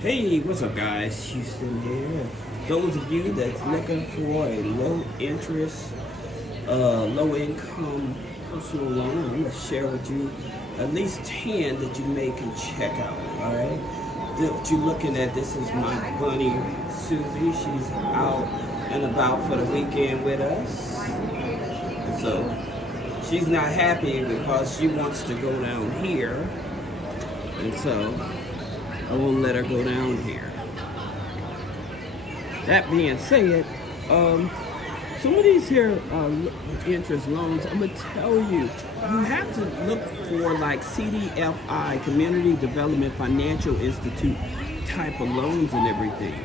Hey, what's up, guys? Houston here. Those of you that's looking for a low interest, low income personal loan, I'm gonna share with you at least 10 that you may can check out. All right. What you're looking at, this is my bunny Susie. She's out and about for the weekend with us, and so she's not happy because she wants to go down here, and so I won't let her go down here. That being said, some of these here interest loans, I'm gonna tell you, you have to look for like CDFI, Community Development Financial Institute type of loans and everything.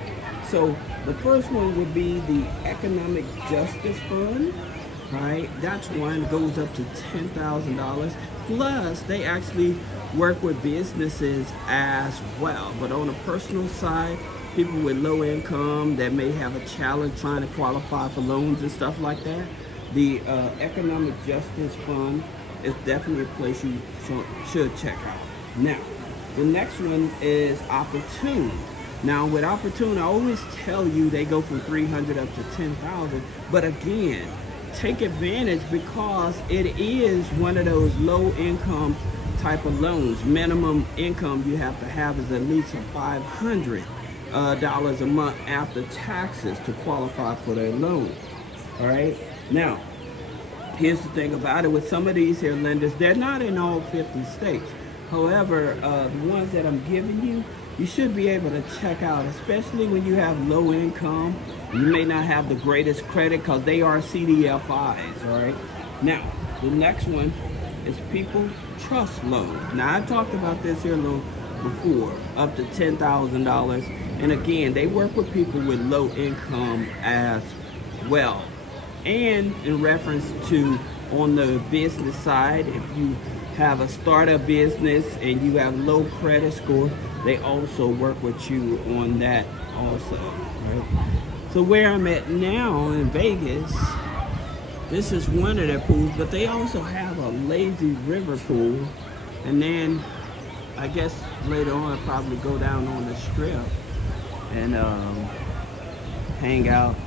So the first one would be the Economic Justice Fund, right? That's one, goes up to $10,000. Plus, they actually work with businesses as well. But on a personal side, people with low income that may have a challenge trying to qualify for loans and stuff like that, the Economic Justice Fund is definitely a place you should check out. Now, the next one is Opportune. Now, with Opportune, I always tell you they go from 300 up to 10,000. But again, take advantage because it is one of those low income type of loans. Minimum income you have to have is at least $500 a month after taxes to qualify for their loan. All right. Now, here's the thing about it. With some of these here lenders, they're not in all 50 states. However, the ones that I'm giving you, you should be able to check out, especially when you have low income. You may not have the greatest credit because they are CDFIs, all right? Now, the next one is People Trust Loans. Now, I talked about this here a little before, up to $10,000. And again, they work with people with low income as well. And in reference to on the business side, if you have a startup business and you have low credit score, they also work with you on that also, right? So where I'm at now in Vegas, this is one of their pools, but they also have a lazy river pool. And then I guess later on I'll probably go down on the strip and hang out.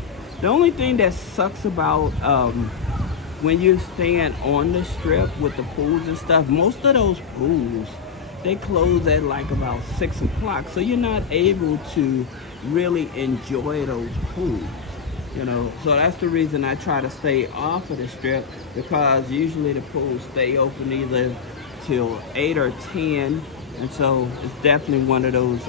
The only thing that sucks about when you're staying on the strip with the pools and stuff, most of those pools, they close at like about 6 o'clock. So you're not able to really enjoy those pools, you know. So that's the reason I try to stay off of the strip, because usually the pools stay open either till 8 or 10. And so it's definitely one of those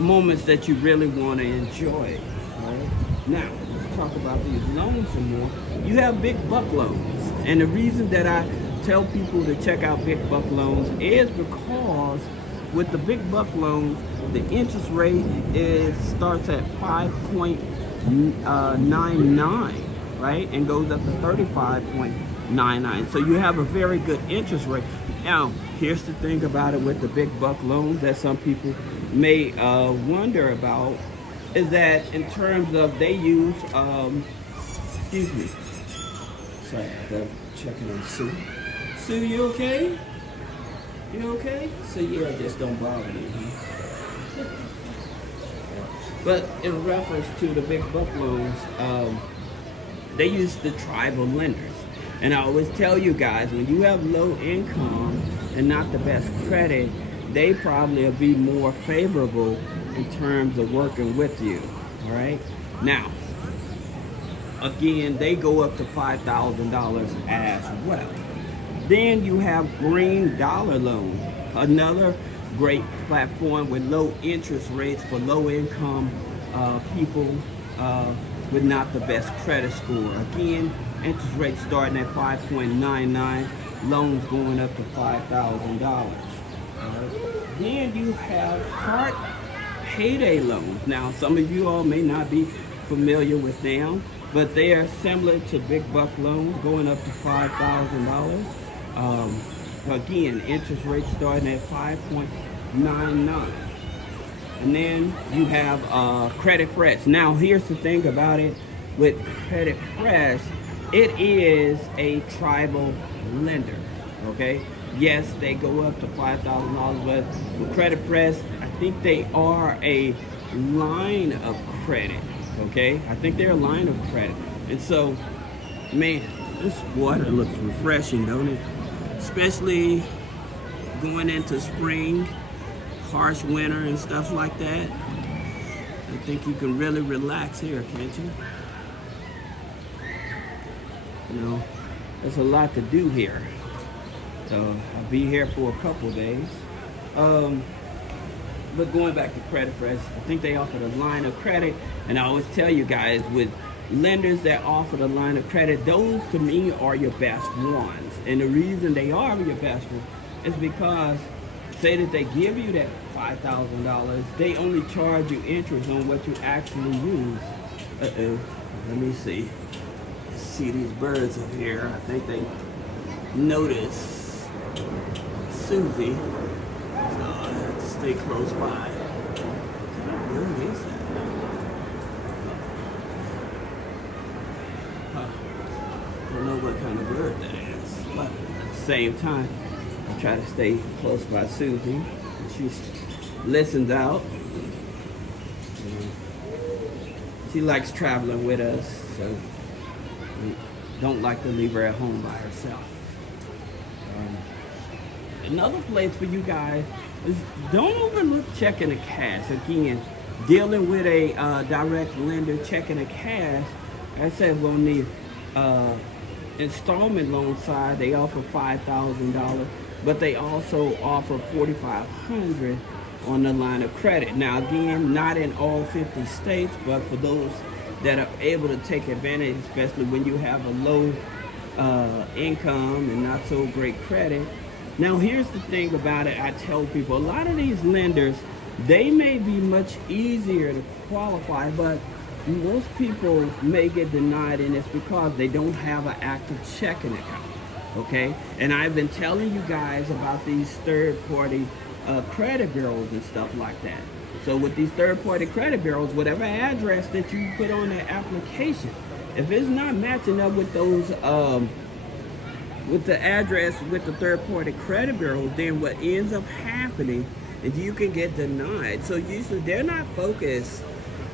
moments that you really want to enjoy, right? Now, let's talk about these loans some more. You have big buck loans. And the reason that I tell people to check out big buck loans is because with the big buck loans, the interest rate starts at 5.99, right? And goes up to 35.99. So you have a very good interest rate. Now, here's the thing about it with the big buck loans that some people may wonder about, is that in terms of they use, excuse me, sorry, I'm checking on Sue. Sue, you okay? You okay? So yeah, just don't bother me. Huh? But in reference to the big buck loans, they use the tribal lenders. And I always tell you guys, when you have low income and not the best credit, they probably will be more favorable in terms of working with you, all right? Now, again, they go up to $5,000 as well. Then you have Green Dollar Loan, another great platform with low interest rates for low income people with not the best credit score. Again, interest rates starting at 5.99, loans going up to $5,000. Then you have Part Payday loans. Now, some of you all may not be familiar with them, but they are similar to big buck loans, going up to $5,000. Again, interest rates starting at 5.99. And then you have Credit Fresh. Now, here's the thing about it with Credit Fresh, it is a tribal lender. okay? Yes, they go up to $5,000, but with Credit Press, I think they are a line of credit. Okay, I think they're a line of credit, and so, man, this water looks refreshing, don't it? Especially going into spring, harsh winter, and stuff like that. I think you can really relax here, can't you? You know, there's a lot to do here. So I'll be here for a couple days. But going back to Credit Press, I think they offered a line of credit. And I always tell you guys, with lenders that offer the line of credit, those to me are your best ones. And the reason they are your best ones is because, say that they give you that $5,000, they only charge you interest on what you actually use. Uh-oh, let me see. See these birds up here. I think they notice Susie, so I have to stay close by. Where is that? I don't know what kind of bird that is, but at the same time, I try to stay close by Susie. She listens out. She likes traveling with us, so we don't like to leave her at home by herself. Another place for you guys is don't overlook checking the cash. Again, dealing with a direct lender, checking the cash. I said we'll need installment loan side. They offer $5,000, but they also offer $4,500 on the line of credit. Now, again, not in all 50 states, but for those that are able to take advantage, especially when you have a low income and not so great credit. Now, here's the thing about it. I tell people, a lot of these lenders, they may be much easier to qualify, but most people may get denied, and it's because they don't have an active checking account. Okay, and I've been telling you guys about these third-party credit bureaus and stuff like that. So with these third-party credit bureaus, whatever address that you put on that application, if it's not matching up with those, with the address with the third-party credit bureau, then what ends up happening is you can get denied. So usually they're not focused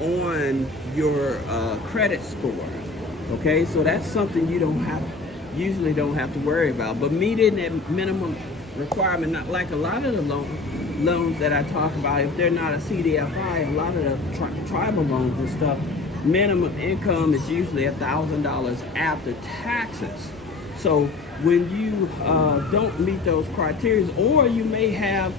on your credit score. Okay, so that's something you usually don't have to worry about. But meeting that minimum requirement, not like a lot of the loans that I talk about, if they're not a CDFI, a lot of the tribal loans and stuff, minimum income is usually $1,000 after taxes. So when you don't meet those criteria, or you may have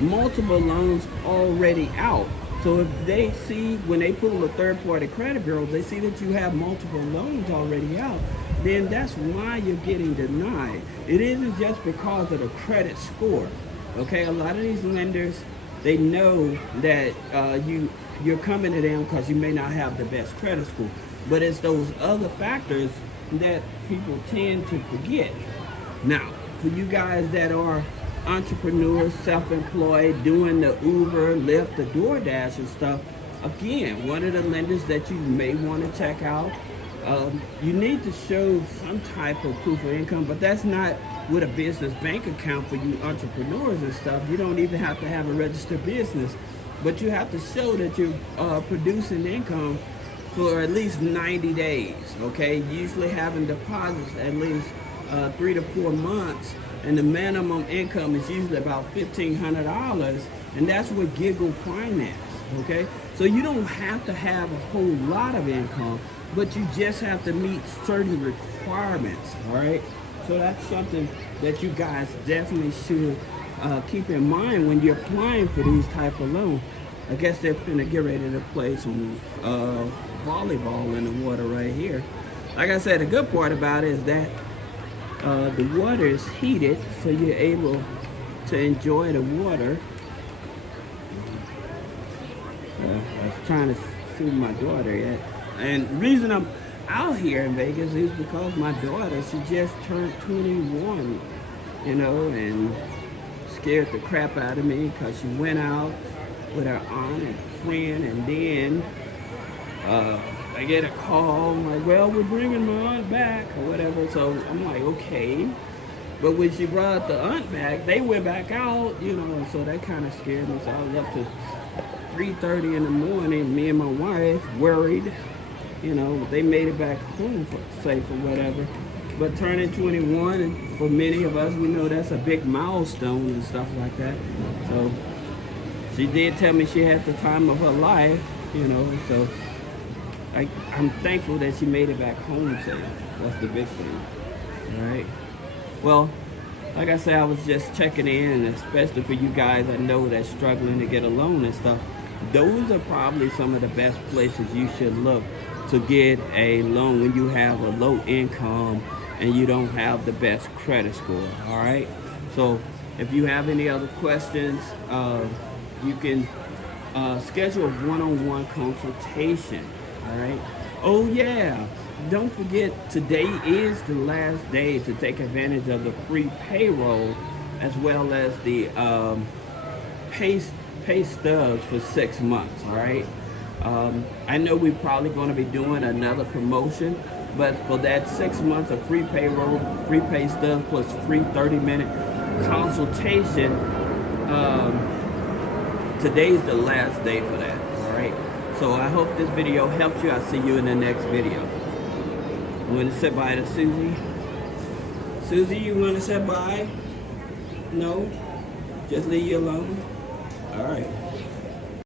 multiple loans already out. So if they see, when they pull a third-party credit bureau, they see that you have multiple loans already out, then that's why you're getting denied. It isn't just because of the credit score. Okay, a lot of these lenders, they know that you're coming to them because you may not have the best credit score, but it's those other factors that people tend to forget. Now, for you guys that are entrepreneurs, self-employed, doing the Uber, Lyft, the DoorDash and stuff, again, one of the lenders that you may want to check out, you need to show some type of proof of income, but that's not with a business bank account for you entrepreneurs and stuff. You don't even have to have a registered business, but you have to show that you're producing income for at least 90 days, okay? Usually having deposits at least 3 to 4 months, and the minimum income is usually about $1,500, and that's with Giggle Finance, okay? So you don't have to have a whole lot of income, but you just have to meet certain requirements, all right? So that's something that you guys definitely should keep in mind when you're applying for these type of loans. I guess they're gonna get ready to play some volleyball in the water right here. Like I said, the good part about it is that the water is heated, so you're able to enjoy the water. I was trying to see my daughter yet. And the reason I'm out here in Vegas is because my daughter, she just turned 21, you know, and scared the crap out of me because she went out with her aunt and friend, and then I get a call, I'm like, well, we're bringing my aunt back or whatever. So I'm like, okay. But when she brought the aunt back, they went back out, you know, and so that kind of scared me. So I was up to 3:30 in the morning, me and my wife worried, you know. They made it back home safe or whatever. But turning 21, and for many of us, we know that's a big milestone and stuff like that. So she did tell me she had the time of her life, you know, so I'm thankful that she made it back home safe. That's the big thing, all right? Well, like I said, I was just checking in, and especially for you guys I know that's struggling to get a loan and stuff. Those are probably some of the best places you should look to get a loan when you have a low income and you don't have the best credit score, all right? So if you have any other questions, you can schedule a one-on-one consultation, all right? Oh yeah, don't forget, today is the last day to take advantage of the free payroll as well as the pay stubs for 6 months, all right? I know we're probably going to be doing another promotion, but for that 6 months of free payroll, free pay stubs plus free 30-minute consultation, today's the last day for that, all right? So I hope this video helps you. I'll see you in the next video. You want to say bye to Susie? Susie, you want to say bye? No? Just leave you alone? All right.